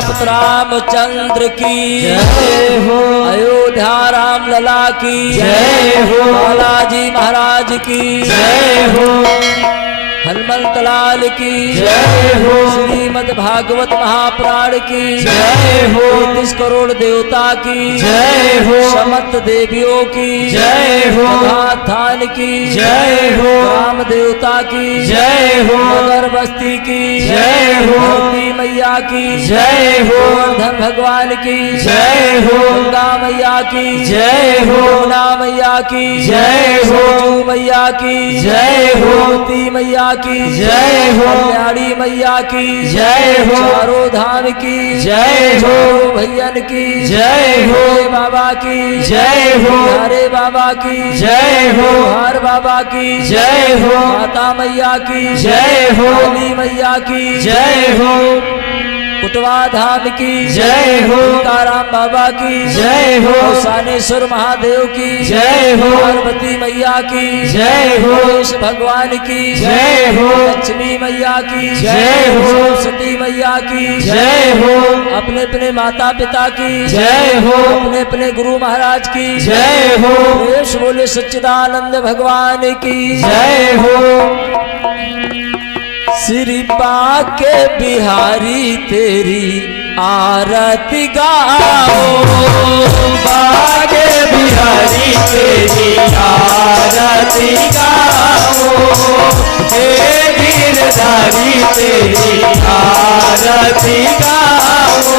सियापत रामचंद्र की जय हो। अयोध्या राम लला की जय हो। बालाजी महाराज की जय हो। हनुमंत लाल की जय हो। श्रीमद् भागवत महापुराण की जय हो। 33 करोड़ देवता की जय हो। समस्त देवियों की जय हो। थान की जय हो। राम देवता की जय हो। नगर बस्ती की जय हो। धरती मैया की जय हो। गोवर्धन भगवान की जय हो। गंगा मैया की जय हो। यमुना मैया की जय हो। सरजू मैया की जय हो। मोती मैया की जय हो। कल्याणी मैया की जय हो। चारों धाम की जय हो। भैयन की जय हो। बाबा की जय हो। हरे बाबा की जय हो। हर बाबा की जय हो। माता मैया की जय हो। काली मैया की जय हो। कुटवा धाम की जय हो। काराम बाबा की जय हो। सानेश्वर महादेव की जय हो। पार्वती मैया की जय हो। गणेश भगवान की जय हो। लक्ष्मी मैया की जय हो। सरस्वती मैया की जय हो। अपने अपने माता पिता की जय हो। अपने अपने गुरु महाराज की जय हो। प्रेस बोले सच्चिदानंद भगवान की जय हो। श्री पाके बिहारी तेरी आरती गाओ बागे बिहारी तेरी आरती गाओ हे गिरधारी तेरी आरती गाओ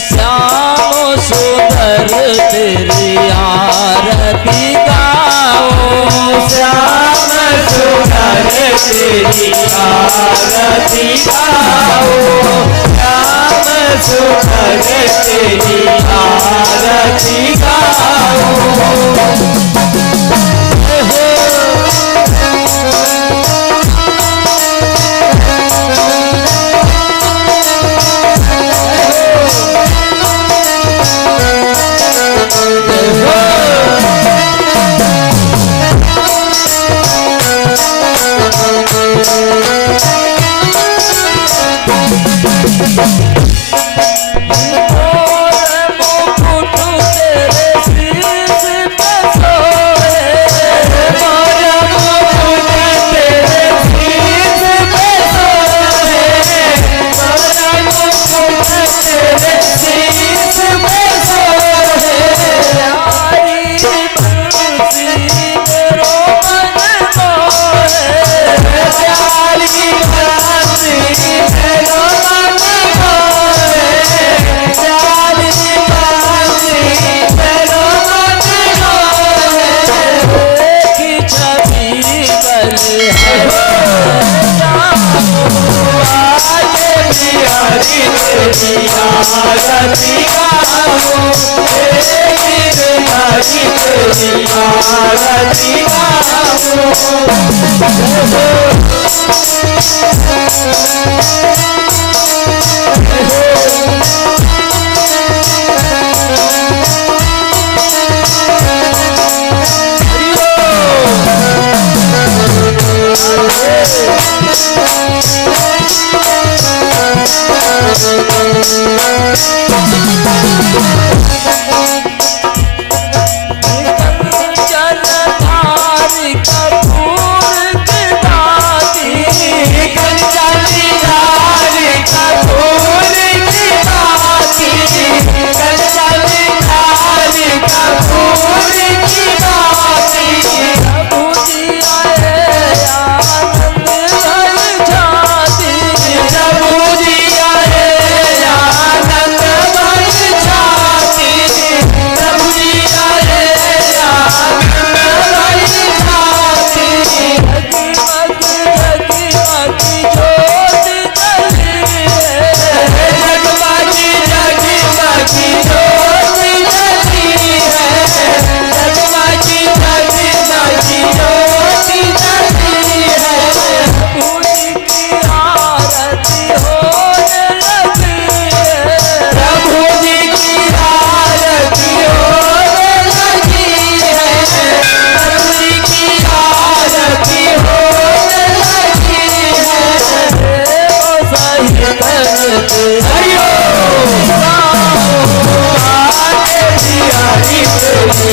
श्याम सुंदर तेरी आरती गाओ श्याम सुंदर तेरी आरती गाओ श्याम सुंदर तेरी आरती गाओ आरती गाओ हे गिरधारी तेरी आरती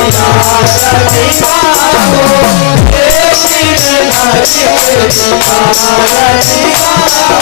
आरती गाओ, हे गिरधारी तेरी आरती गाओ।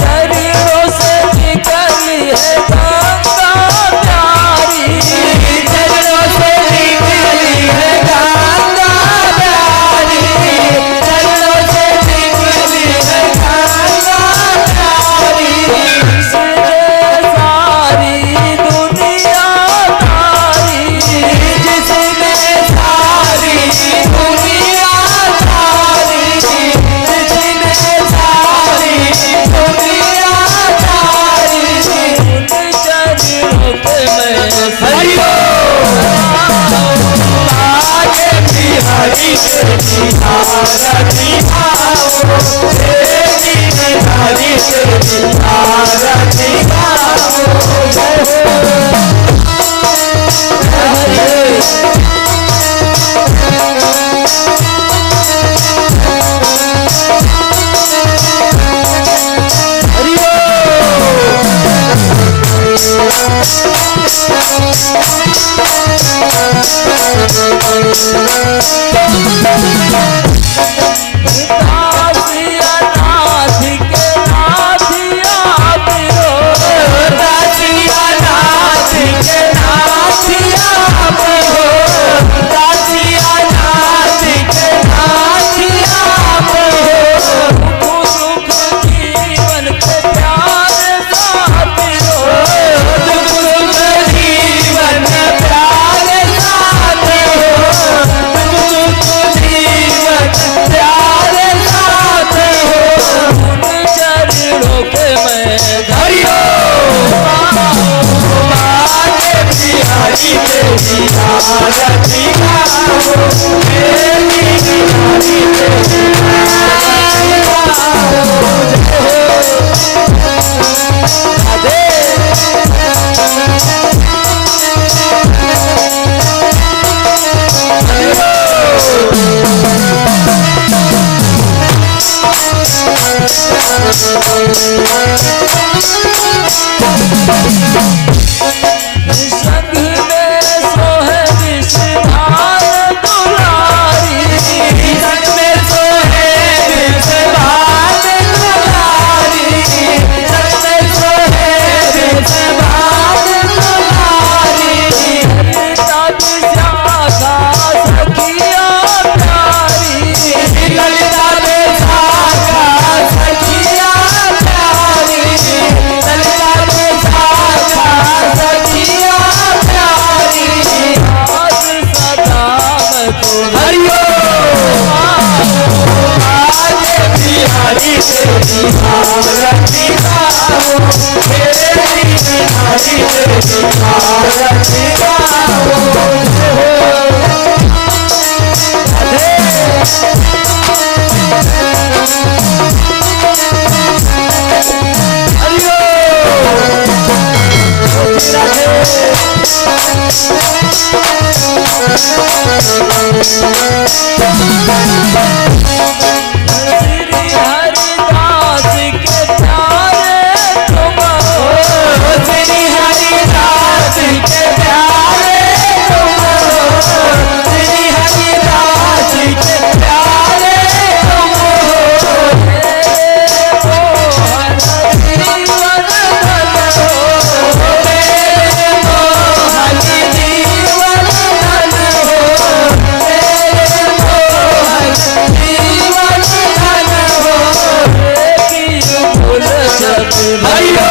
चरणों से निकली है गंगा प्यारी, चरणों से निकली है गंगा प्यारी, चरणों से निकली है गंगा प्यारी। जिसने सारी दुनिया तारी, जिसने सारी दुनिया तारी, जिसने सारी दुनिया तारी। उन चरणों पे मैं हरिओ आगे बिहारी तेरी आरती गाओ, हे गिरधारी तेरी आरती गाओ। दासिया नाथ के नाथिया पिरो, दासिया नाथ के नाथिया हो, दासिया नाथ के नाथिया हो। सुख जीवन के प्यारे साथी रो, दुख सुख जीवन प्यारे साथ हो, दुख सुख जीवन प्यारे साथ हो। उन चरणों पे मैं हरिओ आगे बिहारी तेरी आरती गाओ, हे गिरधारी तेरी आरती संग में सोहे विषधार दुलारी, संग में सोहे विषभान दुलारी, संग में सोहे विषभान दुलारी। ललिता विशाखा सखिया प्यारी, ललिता विशाखा सखिया प्यारी, ललिता विशाखा सखिया प्यारी। आज सदा मैं तुम्हें हरिओ आगे बिहारी तेरी आरती गाओ, हे गिरधारी तेरी आरती गाओ। श्री हरिदास के प्यारे तुम हो, श्री हरिदास के प्यारे तुम हो, श्री हरिदास के प्यारे तुम हो। मोहन जीवन धन हो, तेरे मोहन जीवन धन हो, तेरे मोहन जीवन धन हो। की फूल जब हरिओ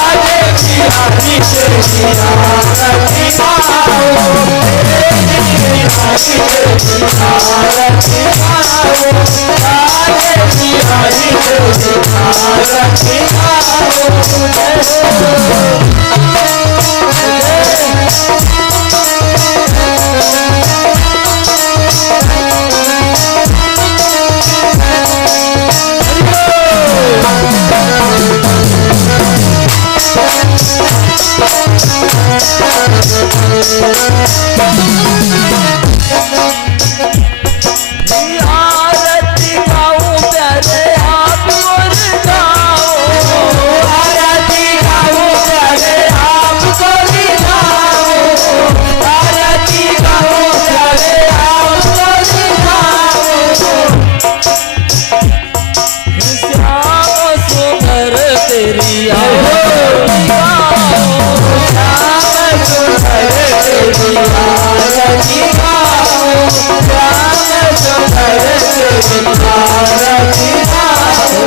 आगे बिहारी तेरी आरती गाओ, हे गिरधारी तेरी आरती गाओ, आगे बिहारी तेरी आरती गाओ। आरती गाऊं प्यारे आप और गाओ, आरती गाऊं प्यारे आपको दिखाओ, आरती गाऊं प्यारे आपको दिखाओ। श्याम सुंदर तेरी आरती गाओ, श्याम सुंदर तेरी आरती गाओ, श्याम सुंदर तेरी आरती गाओ।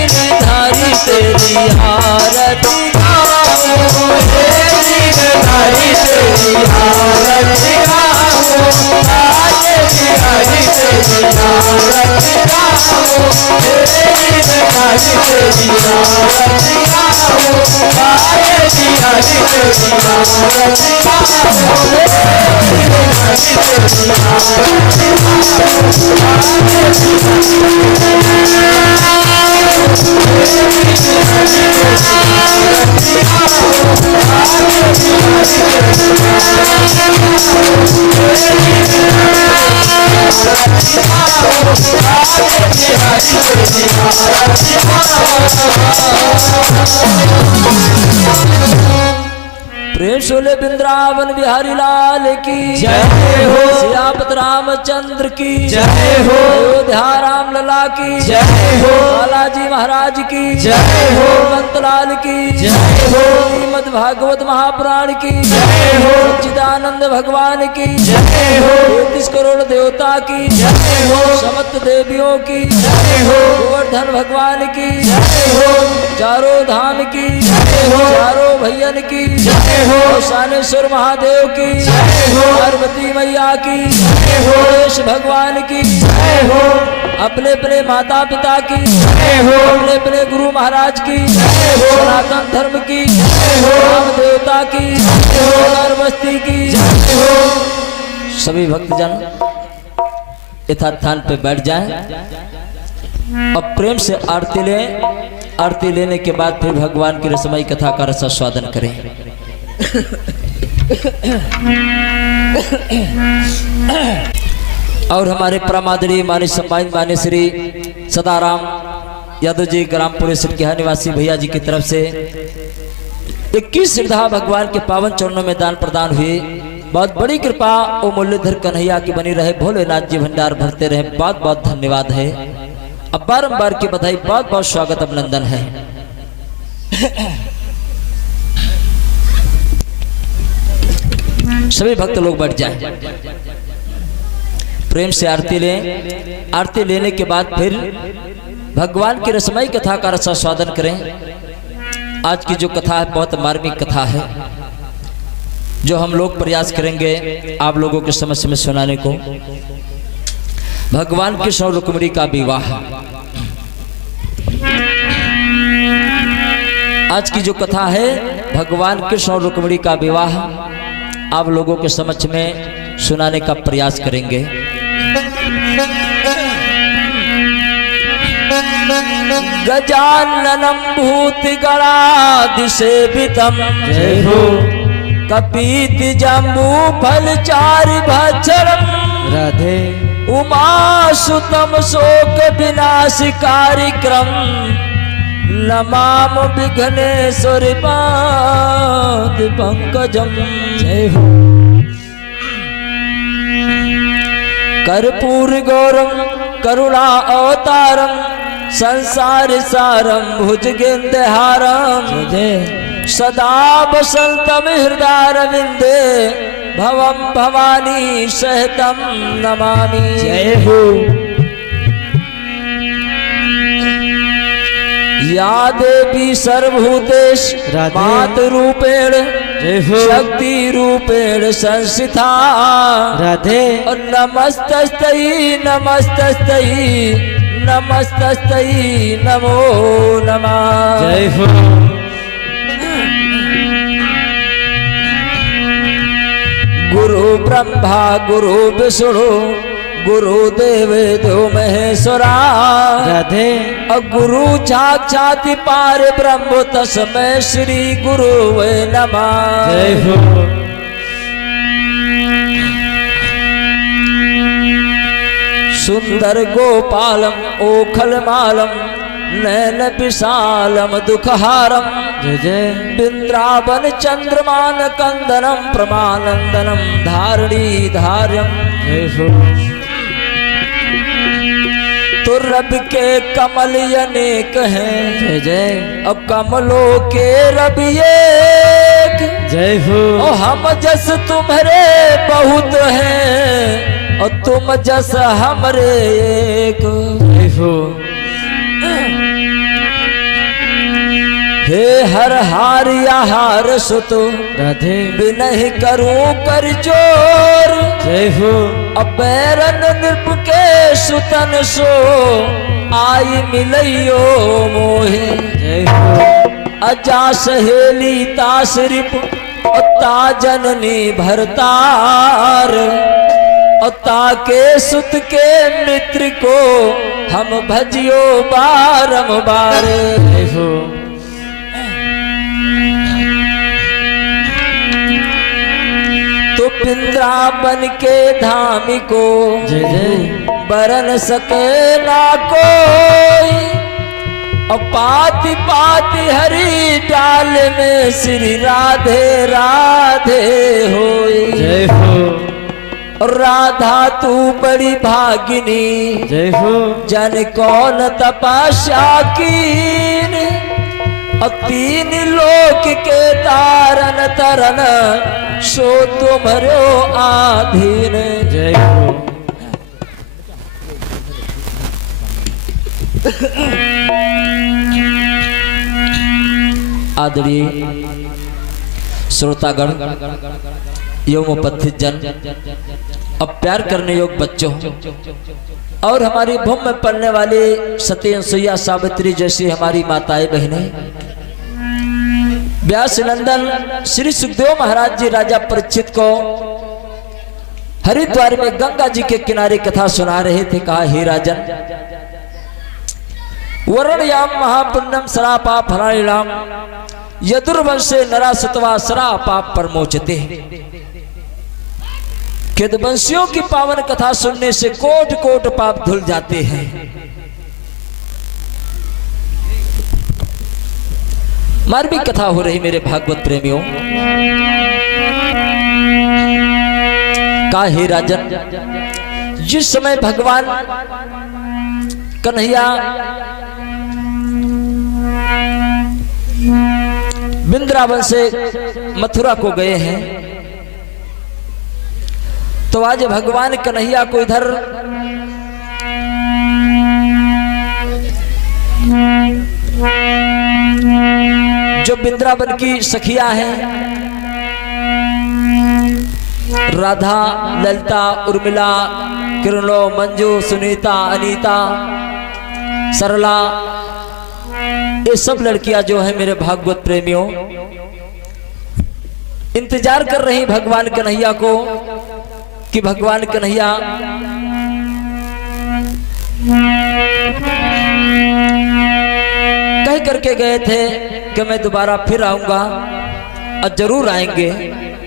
गिरधारी तेरी आरती गाओ, गिरधारी तेरी आरती गाओ, आज बिहारी तेरी आरती गाओ, गिरधारी तेरी आरती गाओ, आज बिहारी तेरी आरती गाओ, गिरधारी तेरी आरती प्रेम शोले वृंदावन बिहारी लाल की जय हो, सियापत रामचंद्र की जय हो, अयोध्या राम लला की जय हो, बालाजी महाराज की जय हो, पंतलाल की जय हो, श्रीमद भागवत महापुराण की जय हो, सच्चिदानंद भगवान की जय हो, 33 करोड़ देवता की जय हो, समस्त देवियों की जय हो, गोवर्धन भगवान की जय हो, चारों धाम की जय हो, चारों भैयन की जय हो, शानेश्वर महादेव की जय हो, पार्वती मैया की जय हो, गणेश भगवान की जय हो, अपने अपने माता पिता की जय हो, अपने अपने गुरु महाराज की जय हो, सनातन धर्म की जय हो, राम देवता की नगर बस्ती की जय हो। सभी भक्तजन यथास्थान पे बैठ जाएं। अब प्रेम से आरती लें। आरती लेने के बाद फिर भगवान की रसमयी कथा का रस स्वादन करें। और हमारे परमादरी मान्य सम्मानित मान्य श्री सदाराम यादव जी ग्राम पुरेसर के निवासी भैया जी की तरफ से 21 श्रद्धा भगवान के पावन चरणों में दान प्रदान हुए। बहुत बड़ी कृपा ओ मुरलीधर कन्हैया की बनी रहे। भोलेनाथ जी भंडार भरते रहे। बहुत बहुत धन्यवाद है। अब बारंबार की बधाई, बहुत बहुत स्वागत अभिनंदन है। सभी भक्त लोग बैठ जाएं। प्रेम से आरती लें। आरती लेने के बाद फिर भगवान की रसमयी कथा का रस स्वादन करें। आज की जो कथा है बहुत मार्मिक कथा है, जो हम लोग प्रयास करेंगे आप लोगों के समक्ष में सुनाने को। भगवान कृष्ण और रुक्मिणी का विवाह। आज की जो कथा है भगवान कृष्ण और रुक्मिणी का विवाह आप लोगों के समक्ष में सुनाने का प्रयास करेंगे। गजाननं भूतगणादिसेवितं जय हो, कपीति जम्बू फलचारि भक्षणं राधे उमासुतं शोक विनाशकारिक्रम नमामि विघ्नेश्वरि पाद पंकजं। जय हो, कर्पूर गौरम करुणा अवतारम संसार सारम भुजगेन्द्रहारम जय सदा वसंतम हृदयारविंदे भवम भवानी सहितम नमामि। जय हो, या देवी सर्वभूतेश राधे। मातरूपेण जय हो, शक्ति रूपेण संस्थिता राधे नमस्तस्तै नमस्तस्तै नमस्तस्तै नमो नमः। जय हो। गुरु ब्रह्मा गुरु विष्णु गुरुदेव देव महेश्वरा। राधे। गुरु साक्षात् पार ब्रह्म तस्मै श्री गुरुवे नमः। जय हो। सुंदर गोपालम ओखलमालम नैन विशालम दुखहारम। जय जय। बिंद्रावन चंद्रमान कंदनम प्रमानंदनम धारणी धार्यम। जय हो। तो रब के कमल अनेक हैं। जय जय। अब कमलों के रब एक। जय हो। और हम जस तुम्हारे बहुत हैं और तुम जस हमरे एक। जय हो। हे हर हार या हार सुत राधे। बिनहि करूं कर जोर। जय हो। अबैरन नृप के सुतन सो आई मिलइयो मोहे। जय हो। अजा सहेली तासरिप ता जननी भरतार। ताके सुत के मित्र को हम भजियो बारंबार। जय हो। तो वृंदावन के धामी को जय जय। बरन सके ना कोई। पाति पाति हरी डाल में श्री राधे राधे होई। जय हो। राधा तू बड़ी भागिनी। जय हो। जन कौन तपस्या कीन। और तीन लोक के तारन तरन सो तुम्हारो आधीन। जय हो। आदरणीय श्रोतागण एवं उपस्थित जन अब प्यार करने योग्य बच्चों और हमारी भूमि में पढ़ने वाले सती अनसुईया सावित्री जैसी हमारी माताएं बहनें। व्यास नंदन श्री सुखदेव महाराज जी राजा परीक्षित को हरिद्वार में गंगा जी के किनारे कथा सुना रहे थे। कहा हे राजन वरणयाम महापुण्यम सरा पाप हराम यदुर्वंशे नरा सतवा सरा पाप परमोचते। किदवंशियों की पावन कथा सुनने से कोट कोट पाप धुल जाते हैं। मार्मिक कथा हो रही मेरे भागवत प्रेमियों। का हे राजन जिस समय भगवान कन्हैया वृंदावन से मथुरा को गए हैं तो आज भगवान कन्हैया को इधर जो वृंदावन की सखियां हैं राधा ललिता उर्मिला किरणो मंजू सुनीता अनीता सरला ये सब लड़कियां जो है मेरे भागवत प्रेमियों इंतजार कर रही भगवान कन्हैया को कि भगवान कन्हैया कह करके गए थे कि मैं दोबारा फिर आऊंगा और जरूर आएंगे।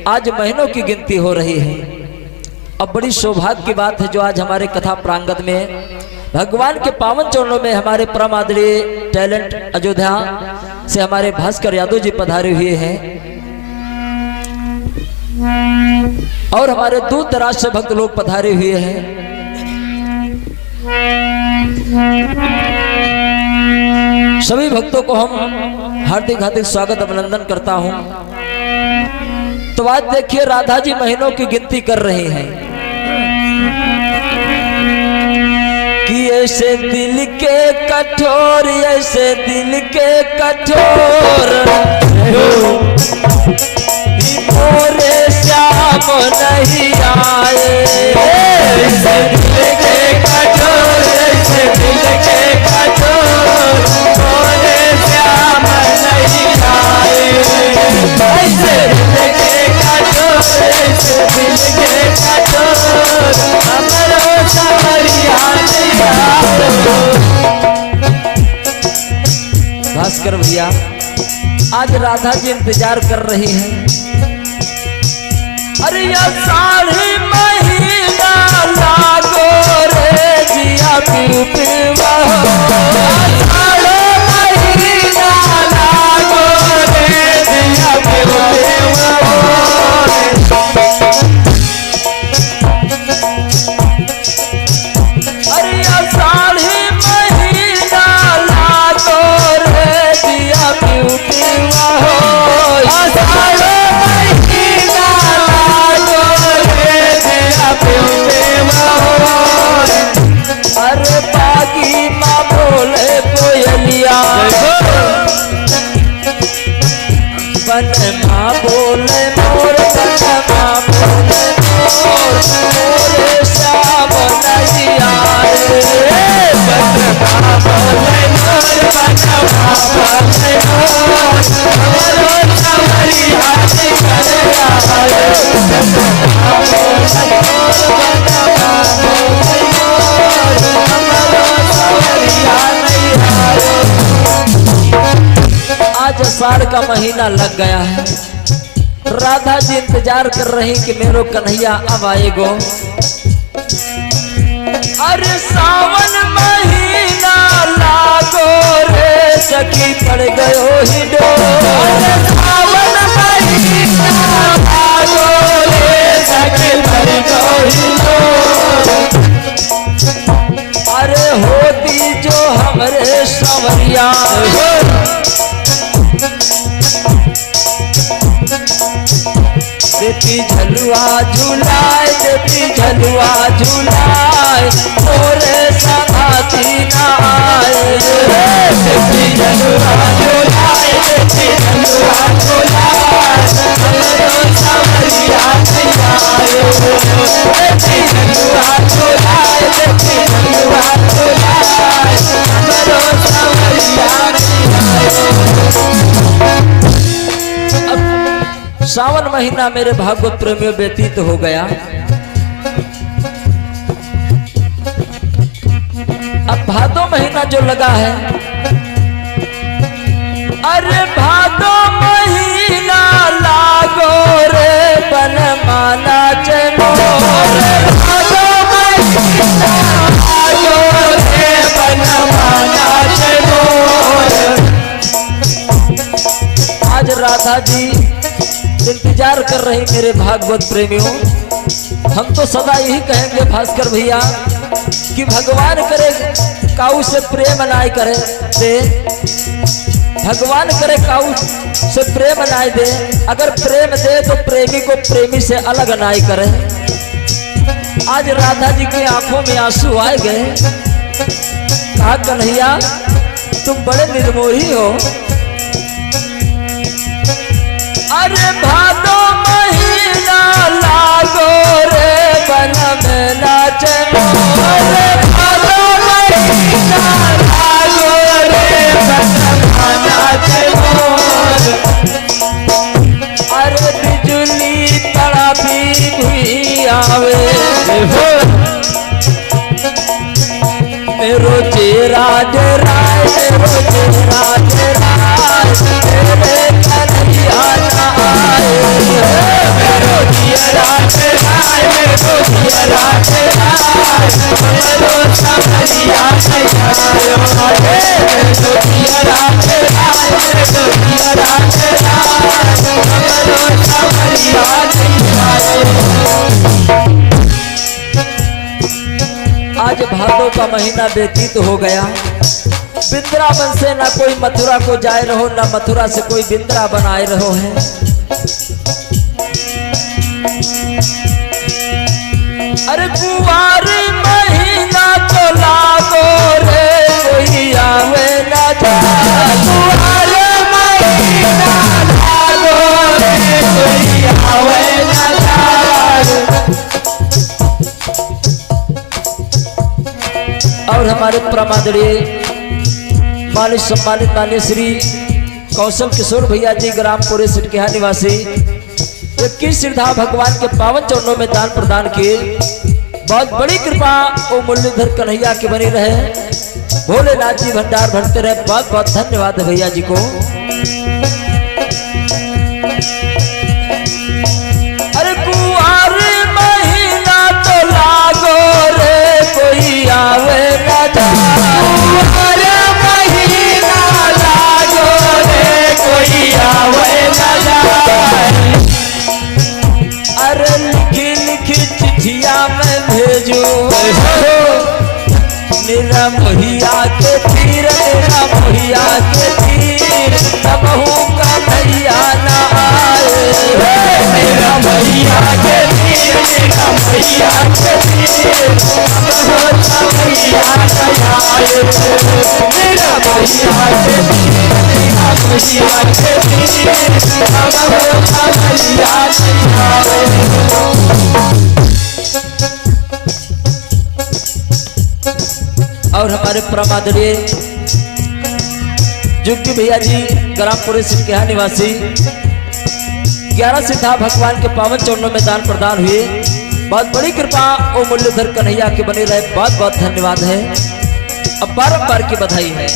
आज महीनों की गिनती हो रही है। अब बड़ी सौभाग्य की बात है जो आज हमारे कथा प्रांगण में भगवान के पावन चरणों में हमारे परम आदरणीय टैलेंट अयोध्या से हमारे भास्कर यादव जी पधारे हुए हैं और हमारे दूर दराज से भक्त लोग पधारे हुए हैं। सभी भक्तों को हम हार्दिक हार्दिक स्वागत अभिनंदन करता हूं। तो आज देखिए राधा जी महीनों की गिनती कर रहे हैं कि ऐसे दिल के कठोर ऐसे दिल के कठोर मोरे श्याम नहीं आए। ऐसे दिल के कठोर ऐसे दिल के भैया आज राधा जी इंतजार कर रही हैं। अरे या साढ़े महीना लागो रे जिया पिउ पिवा साढ़े महीना लागो रे जिया पिउ पिवा। अरे या साढ़े महीना लागो रे जिया पिउ पिवा साढ़े अरे बागी माँ बोले कोयलिया बन माँ बोले मोर बन माँ बोले मोर मोरे श्याम नैया रे बन माँ बोले मोर बन माँ बोले मोर मोरो सवरिया निकल आए बन माँ बोले मोर बन माँ बोले आज आषाढ़ का महीना लग गया है। राधा जी इंतजार कर रही कि मेरो कन्हैया अब आएगो। अरे सावन महीना लागो रे सखी पड़ गयो ही डोर सावन महीना लागो रे सखी पड़ गयो ही डोर। अरे होती जो हमरे संवरिया देती झलुआ झुलाए देती झलुआ झुलाए मोरे संगाती ना आए देती झलुआ झुलाए देती झलुआ झुलाए मोरे संवरिया नहीं आए देती झलुआ झुलाए देती झलुआ झुलाए मोरे संवरिया नहीं आए। सावन महीना मेरे भागवत प्रेमियों व्यतीत हो गया। अब भादो महीना जो लगा है, अरे भादो महीना लागो रे बन माना चलो भादो महीना लागो रे बन माना चलो। आज राधा जी इंतजार कर रही मेरे भागवत प्रेमियों। हम तो सदा यही कहेंगे भास्कर भैया कि भगवान करे काऊ से प्रेम नाय करे दे, भगवान करे काऊ से प्रेम नाय दे। अगर प्रेम दे तो प्रेमी को प्रेमी से अलग नाय करे। आज राधा जी की आंखों में आंसू आए गए। कहा कन्हैया तुम बड़े निर्मोही हो। अरे भादो महीना लागो रे बन में नाचे मोर भादो महीना लागो रे बन में नाचे मोर। अरे बिजली तड़ा भी आवे मेरो चेरा डराए मेरो चेरा डराए मेरे कन्हैया ना आए मेरो चेरा डराए मेरो चेरा डराए मेरो संवरिया नहीं आए मेरो चेरा डराए मेरो चेरा डराए मेरो संवरिया नहीं आए। आज भादों का महीना व्यतीत हो गया। वृंदावन से ना कोई मथुरा को जाए रहो ना मथुरा से कोई वृंदावन आए रहो है। अरे कुवार महीना तो लागो रे कोई आवे ना जाए कुवार महीना लागो रे कोई आवे ना जाए। और हमारे प्रमादरणीय माननीय सम्मानित माननीय श्री कौशल किशोर भैया जी ग्रामपुरी सिटकिया निवासी 21 श्रद्धा भगवान के पावन चरणों में दान प्रदान किए। बहुत बड़ी कृपा ओ मुरलीधर कन्हैया की बनी रहे। भोलेनाथ जी भंडार भरते रहे। बहुत बहुत धन्यवाद है भैया जी को। अरे कुआर महीना तो लागो रे कोई आवे ना जाए, महीना लागो रे कोई आवे ना जाए। अरे लिखी लिखी चिट्ठिया में भेजू मेरा मोहिया के तीर, मेरा मोहिया के तीर, तब का भैया ना आए। मेरा मोहिया के तीर, मेरा मोहिया के तीर, तब का भैया ना आए। मेरा मोहिया के तीर, मेरा मोहिया के तीर, तब का भैया ना आए। और हमारे परमादरणीय जुग्गी भैया जी ग्रामपुर सिटकेहा निवासी 11 सिद्धा भगवान के पावन चरणों में दान प्रदान हुए। बहुत बड़ी कृपा ओ मुरलीधर कन्हैया के बने रहे। बहुत बहुत धन्यवाद है। अब बारंबार की बधाई है।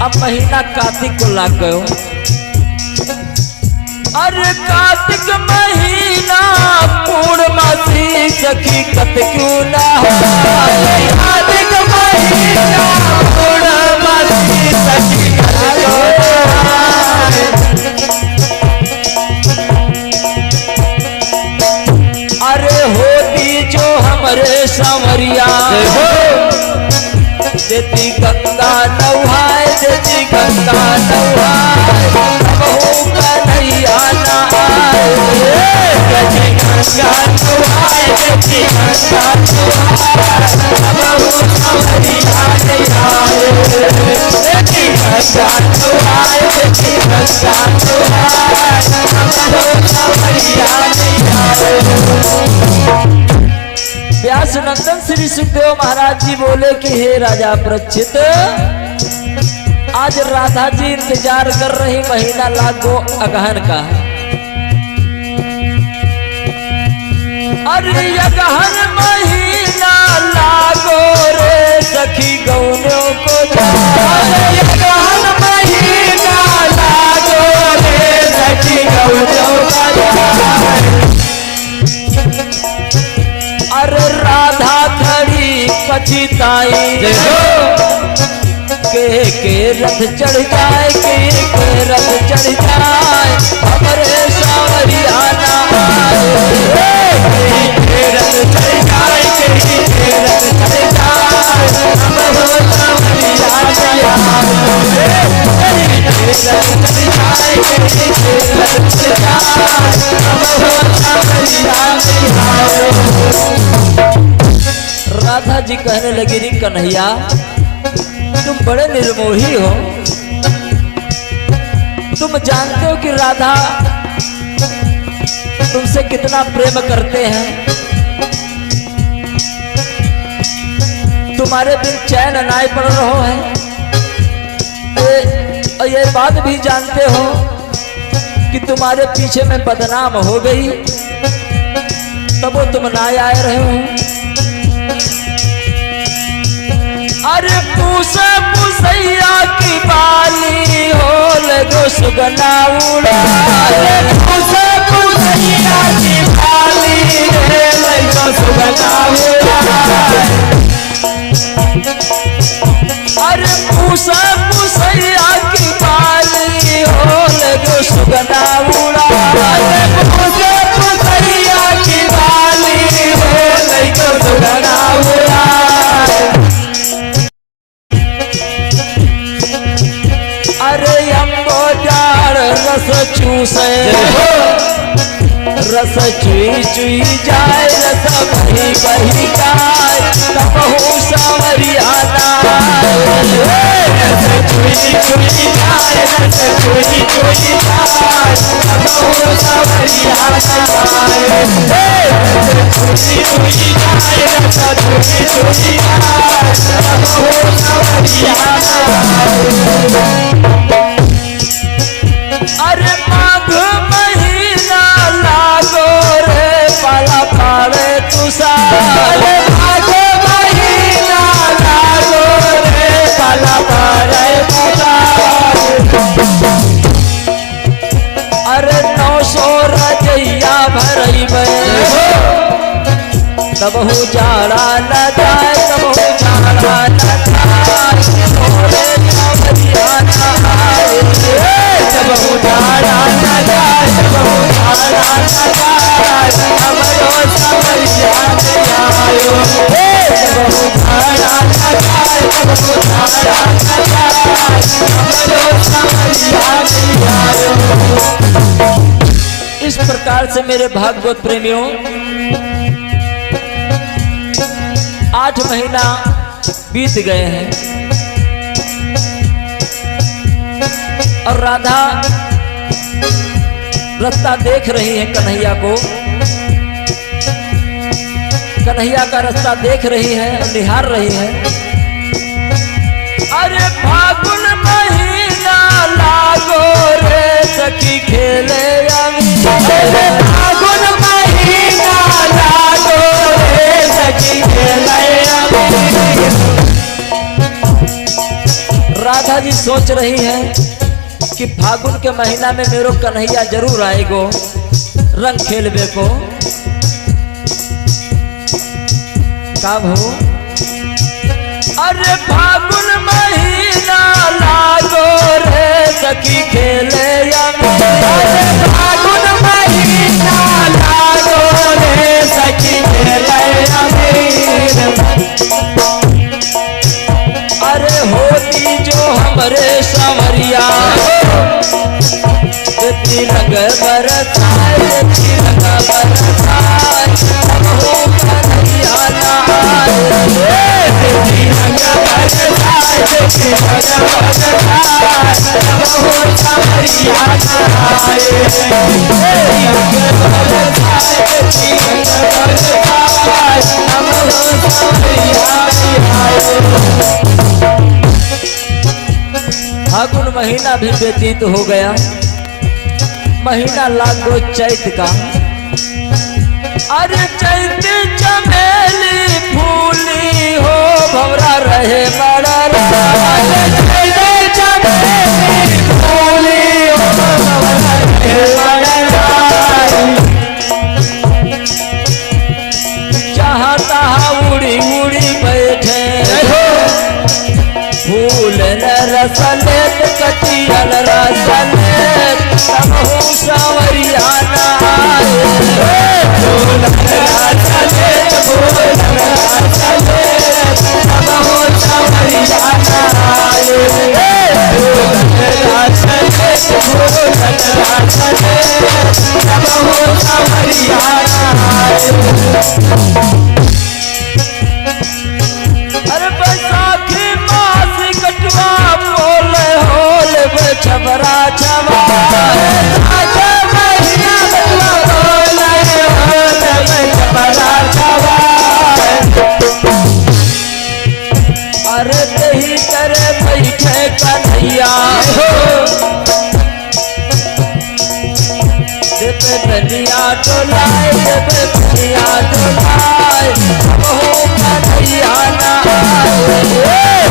अब महीना कार्तिक को लाग गयो। अरे कार्तिक महीना पूर्णमासी सखी कत क्यों ना हो। कार्तिक महीना पूर्णमासी सखी कत क्यों ना हो। अरे होती जो हमरे संवरिया देती गंगा नौहाय, देती गंगा नौहाय, बहू कन्हैया ना आए। देती गंगा नौहाय, देती गंगा नौहाय, बहू कन्हैया नहीं आए। देती गंगा नौहाय, देती गंगा नौहाय, बहू कन्हैया नहीं आए। व्यास नंदन श्री सुखदेव महाराज जी बोले कि हे राजा परीक्षित, आज राधा जी इंतजार कर रही महीना लागो अगहन का। अरे अगहन महीना लागो रे सखी गौनों को जाए। अगहन महीना लागो रे सखी गौनों को जाए। अरे राधा खड़ी पछताई के रथ चढ़ जाए, के रथ चढ़ जाए, हमरे सावरिया ना आए। के रथ चढ़ जाए, के रथ चढ़ जाए, हमरे सावरिया ना आए। के रथ चढ़ जाए, के रथ चढ़ जाए, हमरे सावरिया ना आए। राधा जी कहने लगी री कन्हैया तुम बड़े निर्मोही हो। तुम जानते हो कि राधा तुमसे कितना प्रेम करते हैं। तुम्हारे बिन चैन नाय पड़ रहो है। और ये बात भी जानते हो कि तुम्हारे पीछे में बदनाम हो गई, तब वो तुम ना आए रहे हो। अरे पूसा पुसैया की बाली हो लगो सुगना उड़ा। पूसा पुसैया की बाली रे लगो सुगना उड़ा। अरे पूसा पुसैया की बाली हो लगो सुगना उड़ा। पूसा पुसैया की बाली हो लगो सुगना उड़ा। अरे अम्बो जाड़ रस चूसे, रस चुई चुई जाए, रस बही बही जाए, तबहू सावरिया ना आए। रस चुई चुई जाए, रस चुई चुई जाए, तबहू सावरिया ना आए। रस चुई चुई जाए, रस चुई चुई जाए, तबहू सावरिया ना आए। अरे माघ महीना लागो रे पाला पावे तुषार। माघ महीना करइबे तब हो जाड़ा न जाए तब हो जाड़ा न जाए मोरे सावरिया न आए तब हो जाड़ा न जाए तब हो जाड़ा न जाए हमरो सावरिया ने आयो तब हो जाड़ा न जाए तब हो जाड़ा न जाए हमरो सावरिया ने आयो। इस प्रकार से मेरे भागवत प्रेमियों 8 महीना बीत गए हैं और राधा रास्ता देख रही है कन्हैया को, कन्हैया का रास्ता देख रही है और निहार रही है। अरे फागुन महीना लागो रे सखी खेले अरे फागुन महीना लागो रे सखी खेले राधा जी सोच रही हैं कि फागुन के महीना में मेरो कन्हैया जरूर आएगो रंग खेलबे को। का हो अरे फागुन महीना लागो रे सखी खेले अरे फागुन महीना लागो रे सखी खेले अरे होती जो हमरे सांवरिया तिरंग बरसाए तिरंग बरसाए हो कन्हैया नाए तिरंग बरसाए तिरंग बरसाए हो सांवरिया नाए तिरंग बरसाए तिरंग बरसाए हो सांवरिया नाए। फागुन महीना भी व्यतीत हो गया, महीना लागो चैत का। अरे चैत चमेली फूली हो भवरा रहे बड़ा चैत चमेली फूली हो भवरा रहे बड़ा जहाँ तहाँ उड़ी उड़ी बैठे फूल न रसलेत कटियल रसलेत तब हो सांवरिया नाए फूल न रसलेत फूल न रसलेत तब हो सांवरिया नाए फूल न रसलेत फूल न रसलेत तब हो सांवरिया नाए। अरे बैसाखी मास कटवा बोल होल छबरा छवा महीना बटवा बोल होल छबरा छवा अरे दही करे बैठे कन्हैया देवे बनिया डोलाए देवे बनिया डोलाए हो कन्हैया नाए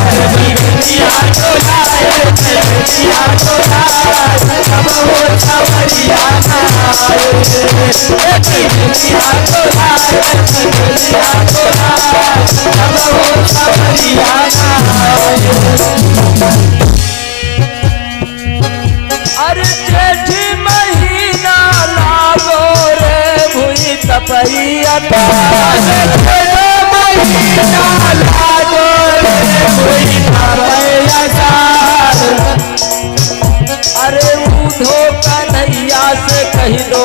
बनिया डोलाए बनिया डोलाए तब हो सांवरिया नाए बनिया डोलाए बनिया डोलाए तब हो सांवरिया नाए। अरे जेठी महीना लागो रे भुई तपैया महीना लागो रे भुई तपैया अरे उधो कन्हैया से कही दो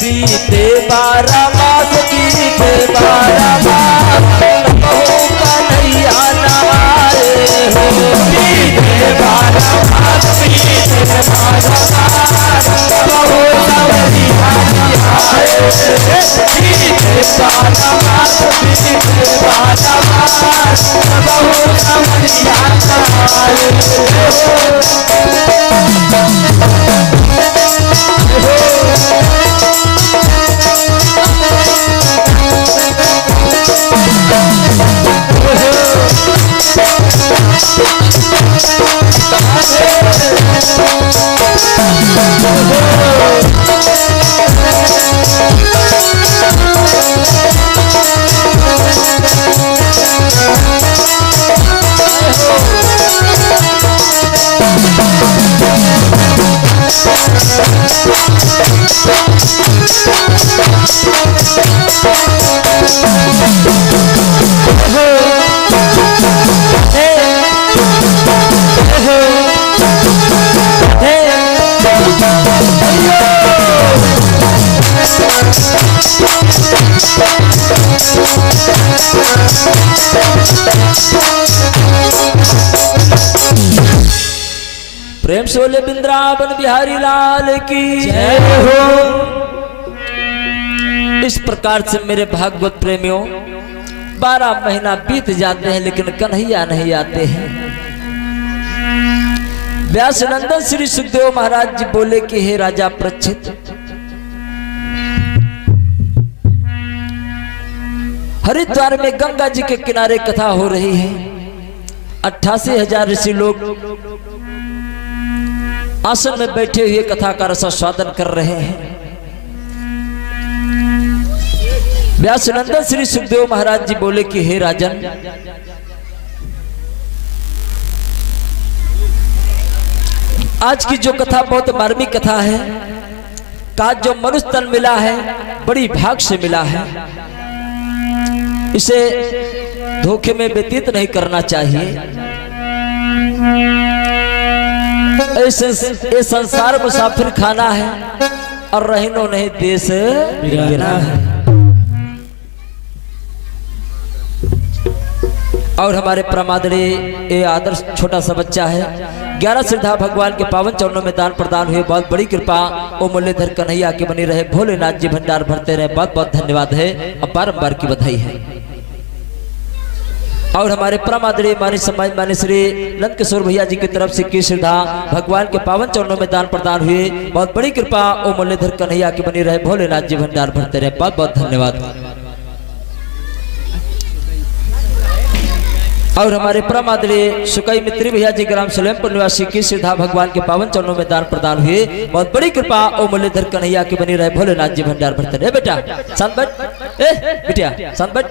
बीते 12 मास बीते 12 मास हो कन्हैया नाए हो बीते 12 मास बीते 12 मास हो सांवरिया नाए बीते 12 मास बीते 12 मास हो सांवरिया नाए। प्रेम से बोले वृंदावन बिहारी लाल की जय हो। इस प्रकार से मेरे भागवत प्रेमियों 12 महीना बीत जाते हैं लेकिन कन्हैया नहीं आते हैं। व्यास नंदन श्री सुखदेव महाराज जी बोले कि हे राजा परीक्षित, हरिद्वार में गंगा जी के किनारे कथा हो रही है। 88,000 ऋषि लोग आसन में बैठे हुए कथा का रसास्वादन कर रहे हैं। व्यासनंदन श्री सुखदेव महाराज जी बोले कि हे राजन, आज की जो कथा बहुत मार्मिक कथा है। का जो मनुष्य तन मिला है बड़ी भाग से मिला है, इसे धोखे में व्यतीत नहीं करना चाहिए। ये संसार मुसाफिर खाना है और रहनो नहीं देश बिराना है। और हमारे प्रमादरे ये आदर्श छोटा सा बच्चा है। 11 श्रद्धा भगवान के पावन चरणों में दान प्रदान हुए, बहुत बड़ी कृपा ओ मुरलीधर कन्हैया की बनी रहे। भोलेनाथ जी भंडार भरते रहे, बहुत बहुत धन्यवाद है और बारंबार की बधाई है। और हमारे परमादरणीय मानी सम्मानित मानी श्री नंद किशोर भैया जी की तरफ से की श्रद्धा भगवान के पावन चरणों में दान प्रदान हुए, बहुत बड़ी कृपा ओ मुरलीधर कन्हैया की बनी रहे। भोलेनाथ जी भंडार भरते रहे, बहुत बहुत धन्यवाद। और हमारे परमादरणीय सुकई मित्री भैया जी ग्राम सलेमपुर निवासी की श्रद्धा भगवान के पावन चरणों में दान प्रदान हुए, बहुत बड़ी कृपा ओ मुरलीधर कन्हैया की बनी रहे। भोलेनाथ जी भंडार भरते रहे। बेटा शांत बैठ, बिटिया शांत बैठ,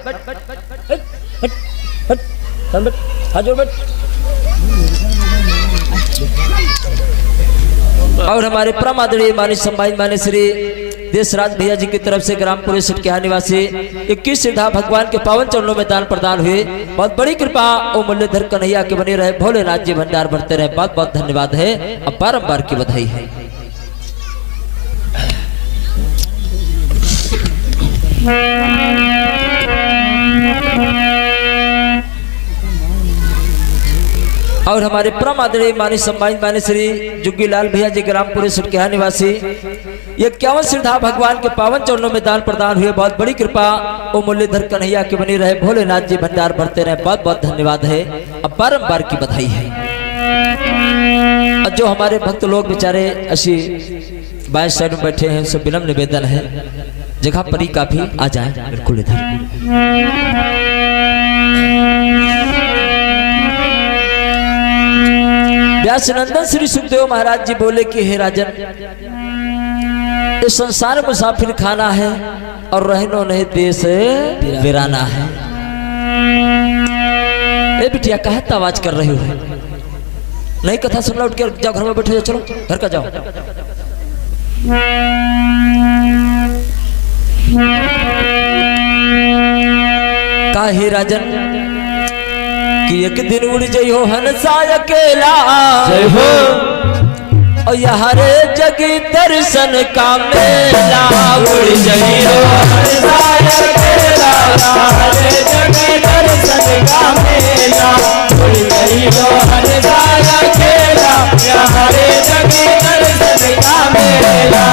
और हमारे परमादरणीय मानी सम्मानित मानी श्री देशराज भैया जी की तरफ से ग्राम पुरेसठ के निवासी 21 श्रद्धा भगवान के पावन चरणों में दान प्रदान हुए, बहुत बड़ी कृपा ओ मुरलीधर कन्हैया के बने रहे। भोलेनाथ जी भंडार भरते रहे, बहुत बहुत धन्यवाद है और बारंबार की बधाई है। और हमारे परम आदरणीय मानी सम्मानित मानी श्री जुग्गीलाल भैया जी ग्रामपुरी सुटकेहा निवासी 51 श्रद्धा भगवान के पावन चरणों में दान प्रदान हुए, बहुत बड़ी कृपा ओ मुरलीधर कन्हैया की बनी रहे। भोलेनाथ जी भंडार भरते रहे, बहुत बहुत धन्यवाद है, अब बारंबार की बधाई है। जो हमारे भक्त लोग बेचारे ऐसी बाएं साइड में बैठे हैं, उनसे विनम्र निवेदन है जगह पर ही काफी आ जाए, बिल्कुल इधर। व्यासनंदन श्री सुखदेव महाराज जी बोले कि हे राजन, इस संसार मुसाफिर खाना है और रहनो नहीं देश वीराना है। ए बिटिया काहे आवाज कर रही हो? नहीं कथा सुनना, उठ के जाओ घर में बैठो, चलो घर का जाओ। काहे राजन कि एक दिन उड़ जई हो हंसा अकेला, जय हो और यारे जगी दर्शन का मेला। उड़ जई हो हंसा अकेला, यारे जगी दर्शन का मेला। उड़ जई हो हंसा अकेला, यारे जगी दर्शन का मेला।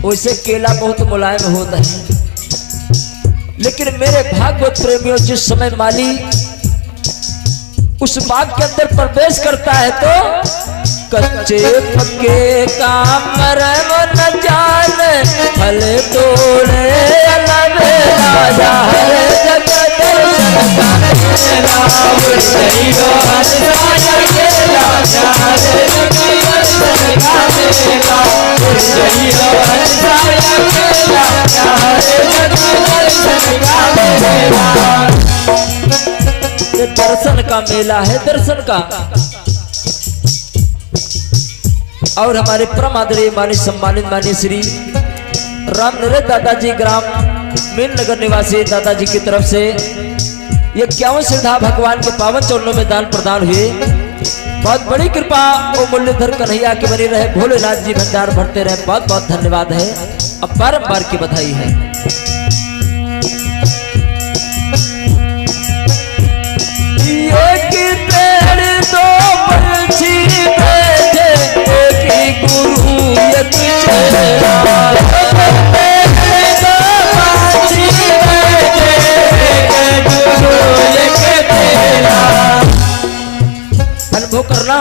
वैसे केला बहुत मुलायम होता है, लेकिन मेरे भागवत प्रेमियों जिस समय माली उस बाग के अंदर प्रवेश करता है तो कच्चे पक्के काम वो न जाने, फल तोड़े अलबेला। हरे जगत दर्शन का मेला। उड़ जई हो हंसा अकेला, हरे जगत दर्शन का मेला। उड़ जई हो हंसा खेला प्यारे जग दर्शन का मेला। ये दर्शन का मेला है, दर्शन का। और हमारे परम आदरणीय माननीय सम्मानित माननीय श्री राम नरेश दादाजी ग्राम मीन नगर निवासी दादाजी की तरफ से ये 51 श्रद्धा भगवान के पावन चरणों में दान प्रदान हुए। बहुत बड़ी कृपा वो मुरलीधर कन्हैया की बनी रहे, भोलेनाथ जी भंडार भरते रहे। बहुत बहुत धन्यवाद है, अब बारंबार की बधाई है। एक पेड़ दो पंछी बैठे, एक ही गुरु एक चेला। एक पेड़ दो पंछी बैठे, एक गुरु एक चेला। अनुभव करना,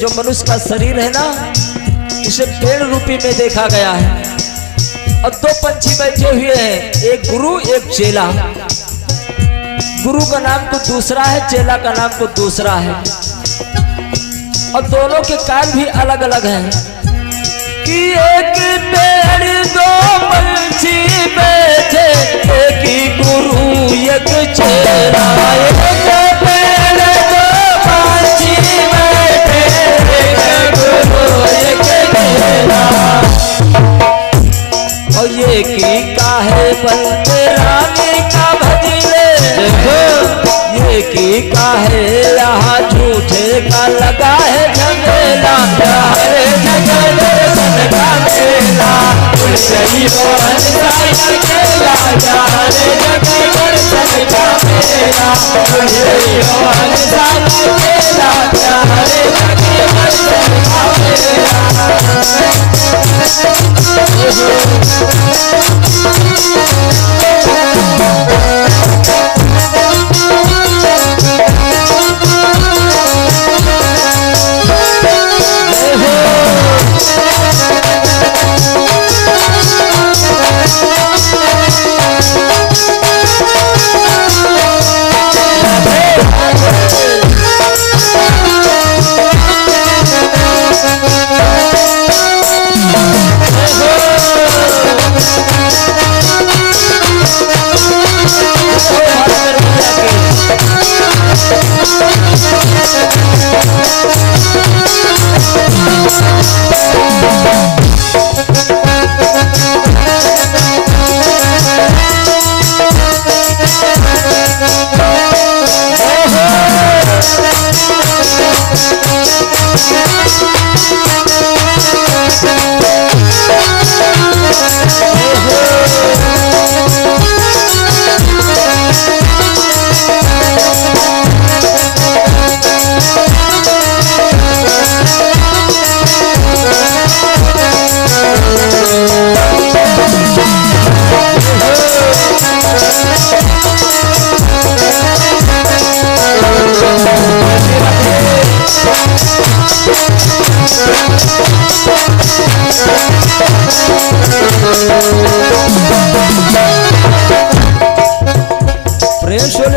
जो मनुष्य का शरीर है ना, इसे पेड़ रूपी में देखा गया है और दो पंछी बैठे हुए हैं, एक गुरु एक चेला। गुरु का नाम तो दूसरा है, चेला का नाम तो दूसरा है, और दोनों के कार्य भी अलग अलग हैं। कि एक पेड़ दो पंछी बैठे, एक ही गुरु एक चेला। एक पेड़ दो पंछी बैठे, एक गुरु एक चेला। और ये की का है बंदे रानी का भजले, ये की का है यहाँ झूठे का लगा है झमेला। प्यारे जगह दर्शन का मेला, उड़ई मोहन साया खेला। प्यारे जगह दर्शन का मेला, उड़ई मोहन साया खेला। प्यारे जगह दर्शन का मेला।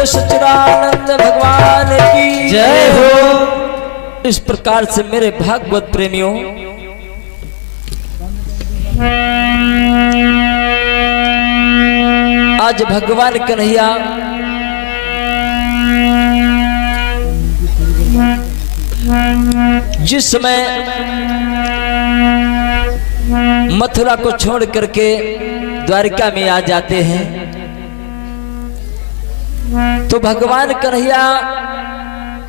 सच्चिदानंद भगवान की जय हो। इस प्रकार से मेरे भागवत प्रेमियों, आज भगवान कन्हैया जिस समय मथुरा को छोड़ करके द्वारिका में आ जाते हैं, तो भगवान कन्हैया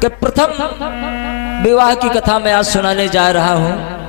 के प्रथम विवाह की कथा मैं आज सुनाने जा रहा हूं।